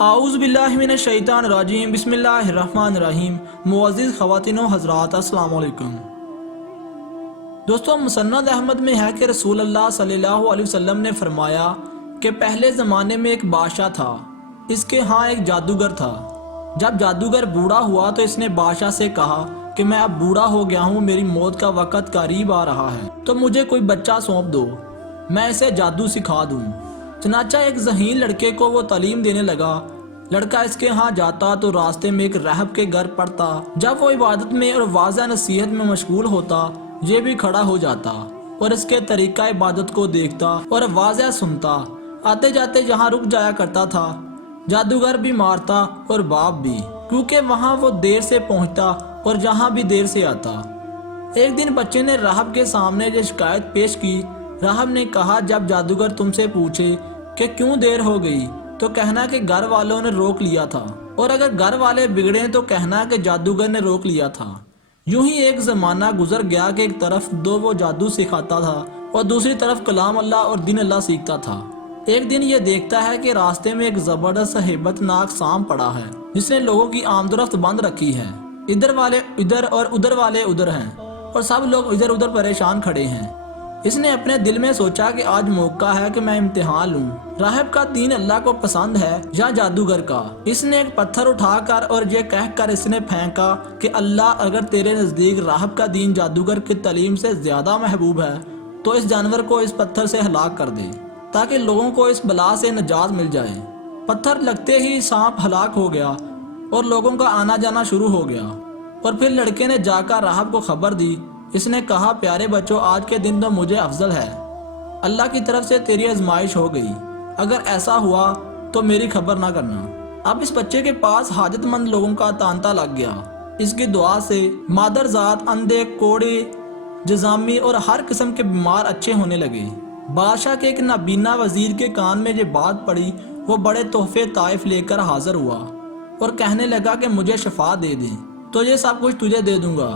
اعوذ باللہ من الشیطان الرجیم، بسم اللہ الرحمن الرحیم۔ معزز خواتین و حضرات، السلام علیکم۔ دوستو، مسند احمد میں ہے کہ رسول اللہ صلی اللہ علیہ وسلم نے فرمایا کہ پہلے زمانے میں ایک بادشاہ تھا، اس کے ہاں ایک جادوگر تھا۔ جب جادوگر بوڑھا ہوا تو اس نے بادشاہ سے کہا کہ میں اب بوڑھا ہو گیا ہوں، میری موت کا وقت قریب آ رہا ہے، تو مجھے کوئی بچہ سونپ دو، میں اسے جادو سکھا دوں۔ چنانچہ ایک ذہین لڑکے کو وہ تعلیم دینے لگا۔ لڑکا اس کے ہاں جاتا تو راستے میں ایک راہب کے گھر پڑتا۔ جب وہ عبادت میں اور واضح نصیحت میں مشغول ہوتا، یہ بھی کھڑا ہو جاتا اور اس کے طریقہ عبادت کو دیکھتا اور واضح سنتا۔ آتے جاتے جہاں رک جایا کرتا تھا، جادوگر بھی مارتا اور باپ بھی، کیونکہ وہاں وہ دیر سے پہنچتا اور جہاں بھی دیر سے آتا۔ ایک دن بچے نے راہب کے سامنے یہ شکایت پیش کی۔ راہب نے کہا، جب جادوگر تم سے پوچھے کہ کیوں دیر ہو گئی تو کہنا کہ گھر والوں نے روک لیا تھا، اور اگر گھر والے بگڑے تو کہنا کہ جادوگر نے روک لیا تھا۔ یوں ہی ایک زمانہ گزر گیا کہ ایک طرف وہ جادو سکھاتا تھا اور دوسری طرف کلام اللہ اور دین اللہ سیکھتا تھا۔ ایک دن یہ دیکھتا ہے کہ راستے میں ایک زبردست ہیبت ناک سانپ پڑا ہے، جس نے لوگوں کی آمد و رفت بند رکھی ہے۔ ادھر والے ادھر اور ادھر والے ادھر ہیں، اور سب لوگ ادھر ادھر پریشان کھڑے ہیں۔ اس نے اپنے دل میں سوچا کہ آج موقع ہے کہ میں امتحان لوں، راہب کا دین اللہ کو پسند ہے یا جادوگر کا۔ اس نے ایک پتھر اٹھا کر اور یہ کہہ کر اس نے پھینکا کہ اللہ، اگر تیرے نزدیک راہب کا دین جادوگر کی تعلیم سے زیادہ محبوب ہے تو اس جانور کو اس پتھر سے ہلاک کر دے، تاکہ لوگوں کو اس بلا سے نجات مل جائے۔ پتھر لگتے ہی سانپ ہلاک ہو گیا اور لوگوں کا آنا جانا شروع ہو گیا۔ اور پھر لڑکے نے جا کر راہب کو خبر دی۔ اس نے کہا، پیارے بچوں، آج کے دن تو مجھے افضل ہے، اللہ کی طرف سے تیری آزمائش ہو گئی، اگر ایسا ہوا تو میری خبر نہ کرنا۔ اب اس بچے کے پاس حاجت مند لوگوں کا تانتا لگ گیا۔ اس کی دعا سے مادر ذات، اندھے، کوڑے، جزامی اور ہر قسم کے بیمار اچھے ہونے لگے۔ بادشاہ کے ایک نابینا وزیر کے کان میں یہ بات پڑی۔ وہ بڑے تحفے طائف لے کر حاضر ہوا اور کہنے لگا کہ مجھے شفا دے دے تو یہ سب کچھ تجھے دے دوں گا۔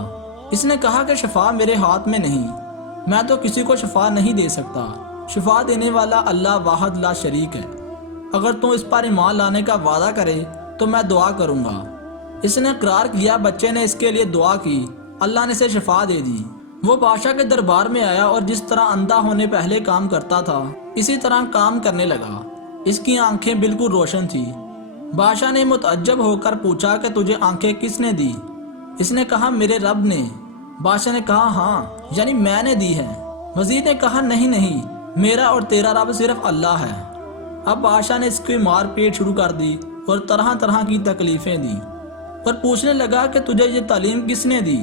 اس نے کہا کہ شفا میرے ہاتھ میں نہیں، میں تو کسی کو شفا نہیں دے سکتا، شفا دینے والا اللہ واحد لا شریک ہے، اگر تم اس پر ایمان لانے کا وعدہ کرے تو میں دعا کروں گا۔ اس نے اقرار کیا۔ بچے نے اس کے لیے دعا کی، اللہ نے اسے شفا دے دی۔ وہ بادشاہ کے دربار میں آیا اور جس طرح اندھا ہونے پہلے کام کرتا تھا اسی طرح کام کرنے لگا۔ اس کی آنکھیں بالکل روشن تھی۔ بادشاہ نے متعجب ہو کر پوچھا کہ تجھے آنکھیں کس نے دی؟ اس نے کہا، میرے رب نے۔ بادشاہ نے کہا، ہاں، یعنی میں نے دی ہے۔ وزیر نے کہا، نہیں، میرا اور تیرا رب صرف اللہ ہے۔ اب بادشاہ نے اس کی مار پیٹ شروع کر دی اور طرح طرح کی تکلیفیں دی اور پوچھنے لگا کہ تجھے یہ تعلیم کس نے دی؟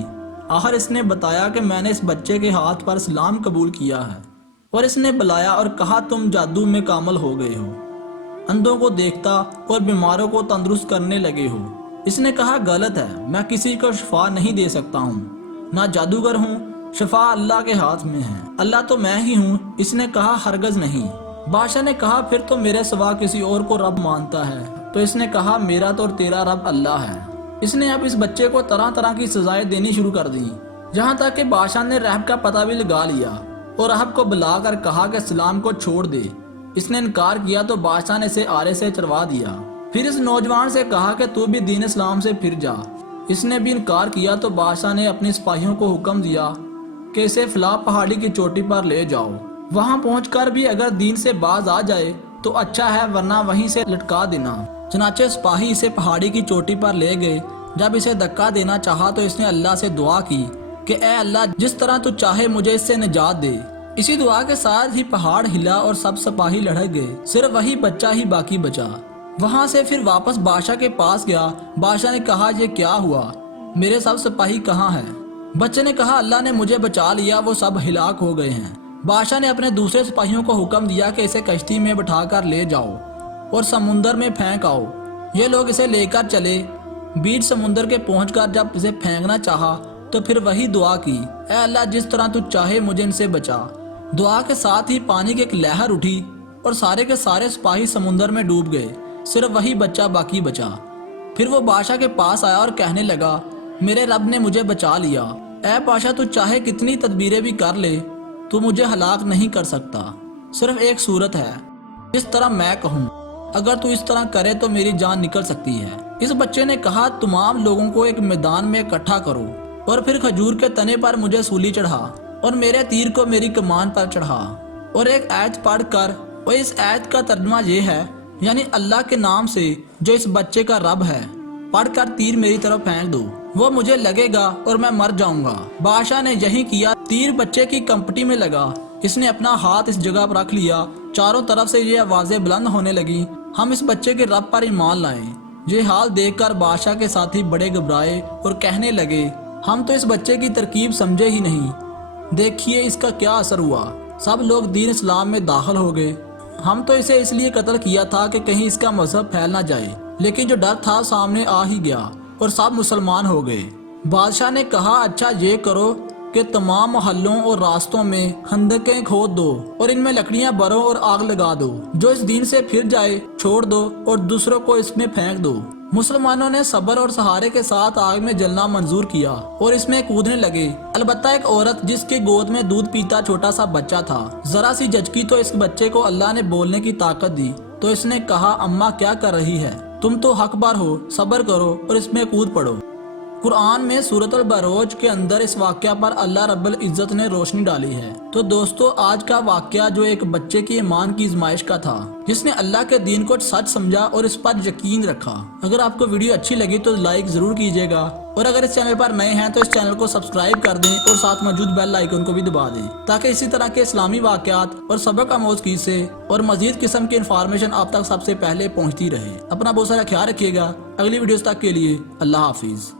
آخر اس نے بتایا کہ میں نے اس بچے کے ہاتھ پر اسلام قبول کیا ہے، اور اس نے بلایا اور کہا، تم جادو میں کامل ہو گئے ہو، اندھوں کو دیکھتا اور بیماروں کو تندرست کرنے لگے ہو۔ اس نے کہا، غلط ہے، میں کسی کو شفا نہیں دے سکتا ہوں، نہ جادوگر ہوں، شفا اللہ کے ہاتھ میں ہے، اللہ تو میں ہی ہوں۔ اس نے کہا، ہرگز نہیں۔ بادشاہ نے کہا، پھر تو میرے سوا کسی اور کو رب مانتا ہے؟ تو اس نے کہا، میرا تو اور تیرا رب اللہ ہے۔ اس نے اب اس بچے کو طرح طرح کی سزائیں دینی شروع کر دی، جہاں تک کہ بادشاہ نے راہب کا پتہ بھی لگا لیا اور راہب کو بلا کر کہا کہ اسلام کو چھوڑ دے۔ اس نے انکار کیا تو بادشاہ نے اسے آرے سے چروا دیا۔ پھر اس نوجوان سے کہا کہ تو بھی دین اسلام سے پھر جا۔ اس نے بھی انکار کیا تو بادشاہ نے اپنے سپاہیوں کو حکم دیا کہ اسے فلاں پہاڑی کی چوٹی پر لے جاؤ، وہاں پہنچ کر بھی اگر دین سے باز آ جائے تو اچھا ہے، ورنہ وہیں سے لٹکا دینا۔ چنانچہ سپاہی اسے پہاڑی کی چوٹی پر لے گئے۔ جب اسے دھکا دینا چاہا تو اس نے اللہ سے دعا کی کہ اے اللہ، جس طرح تو چاہے مجھے اس سے نجات دے۔ اسی دعا کے ساتھ ہی پہاڑ ہلا اور سب سپاہی لڑک گئے، صرف وہی بچہ ہی باقی بچا۔ وہاں سے پھر واپس بادشاہ کے پاس گیا۔ بادشاہ نے کہا، یہ کیا ہوا؟ میرے سب سپاہی کہاں ہیں؟ بچے نے کہا، اللہ نے مجھے بچا لیا، وہ سب ہلاک ہو گئے ہیں۔ بادشاہ نے اپنے دوسرے سپاہیوں کو حکم دیا کہ اسے کشتی میں بٹھا کر لے جاؤ اور سمندر میں پھینک آؤ۔ یہ لوگ اسے لے کر چلے۔ بیچ سمندر کے پہنچ کر جب اسے پھینکنا چاہا تو پھر وہی دعا کی، اے اللہ، جس طرح تو چاہے مجھے ان سے بچا۔ دعا کے ساتھ ہی پانی کی ایک لہر اٹھی اور سارے کے سارے سپاہی سمندر میں ڈوب گئے، صرف وہی بچہ باقی بچا۔ پھر وہ بادشاہ کے پاس آیا اور کہنے لگا، میرے رب نے مجھے بچا لیا، اے بادشاہ، تو چاہے کتنی تدبیریں بھی کر لے تو مجھے ہلاک نہیں کر سکتا، صرف ایک صورت ہے، جس طرح میں کہوں۔ اگر تو اس طرح کرے تو میری جان نکل سکتی ہے۔ اس بچے نے کہا تمام لوگوں کو ایک میدان میں اکٹھا کرو اور پھر کھجور کے تنے پر مجھے سولی چڑھا اور میرے تیر کو میری کمان پر چڑھا، اور ایک آیت پڑھ کر، اور اس آیت کا ترجمہ یہ ہے یعنی اللہ کے نام سے جو اس بچے کا رب ہے، پڑھ کر تیر میری طرف پھینک دو، وہ مجھے لگے گا اور میں مر جاؤں گا۔ بادشاہ نے یہی کیا، تیر بچے کی کمپٹی میں لگا، اس نے اپنا ہاتھ اس جگہ پر رکھ لیا، چاروں طرف سے یہ آوازیں بلند ہونے لگی، ہم اس بچے کے رب پر ایمان لائیں۔ یہ حال دیکھ کر بادشاہ کے ساتھی بڑے گھبرائے اور کہنے لگے ہم تو اس بچے کی ترکیب سمجھے ہی نہیں، دیکھیے اس کا کیا اثر ہوا۔ سب لوگ دین اسلام میں داخل ہو گئے۔ ہم تو اسے اس لیے قتل کیا تھا کہ کہیں اس کا مذہب پھیل نہ جائے، لیکن جو ڈر تھا سامنے آ ہی گیا اور سب مسلمان ہو گئے۔ بادشاہ نے کہا اچھا یہ کرو کہ تمام محلوں اور راستوں میں خندقیں کھود دو اور ان میں لکڑیاں بھرو اور آگ لگا دو، جو اس دین سے پھر جائے چھوڑ دو اور دوسروں کو اس میں پھینک دو۔ مسلمانوں نے صبر اور سہارے کے ساتھ آگ میں جلنا منظور کیا اور اس میں کودنے لگے۔ البتہ ایک عورت جس کے گود میں دودھ پیتا چھوٹا سا بچہ تھا ذرا سی جھجکی تو اس بچے کو اللہ نے بولنے کی طاقت دی، تو اس نے کہا اماں کیا کر رہی ہے، تم تو حق بار ہو، صبر کرو اور اس میں کود پڑو۔ قرآن میں سورۃ البروج کے اندر اس واقعہ پر اللہ رب العزت نے روشنی ڈالی ہے۔ تو دوستو آج کا واقعہ جو ایک بچے کی ایمان کی آزمائش کا تھا، جس نے اللہ کے دین کو سچ سمجھا اور اس پر یقین رکھا۔ اگر آپ کو ویڈیو اچھی لگی تو لائک ضرور کیجیے گا، اور اگر اس چینل پر نئے ہیں تو اس چینل کو سبسکرائب کر دیں اور ساتھ موجود بیل آئیکن کو بھی دبا دیں، تاکہ اسی طرح کے اسلامی واقعات اور سبق آموز قصے اور مزید قسم کی انفارمیشن آپ تک سب سے پہلے پہنچتی رہے۔ اپنا بہت سارا خیال رکھیے گا۔ اگلی ویڈیوز تک کے لیے اللہ حافظ۔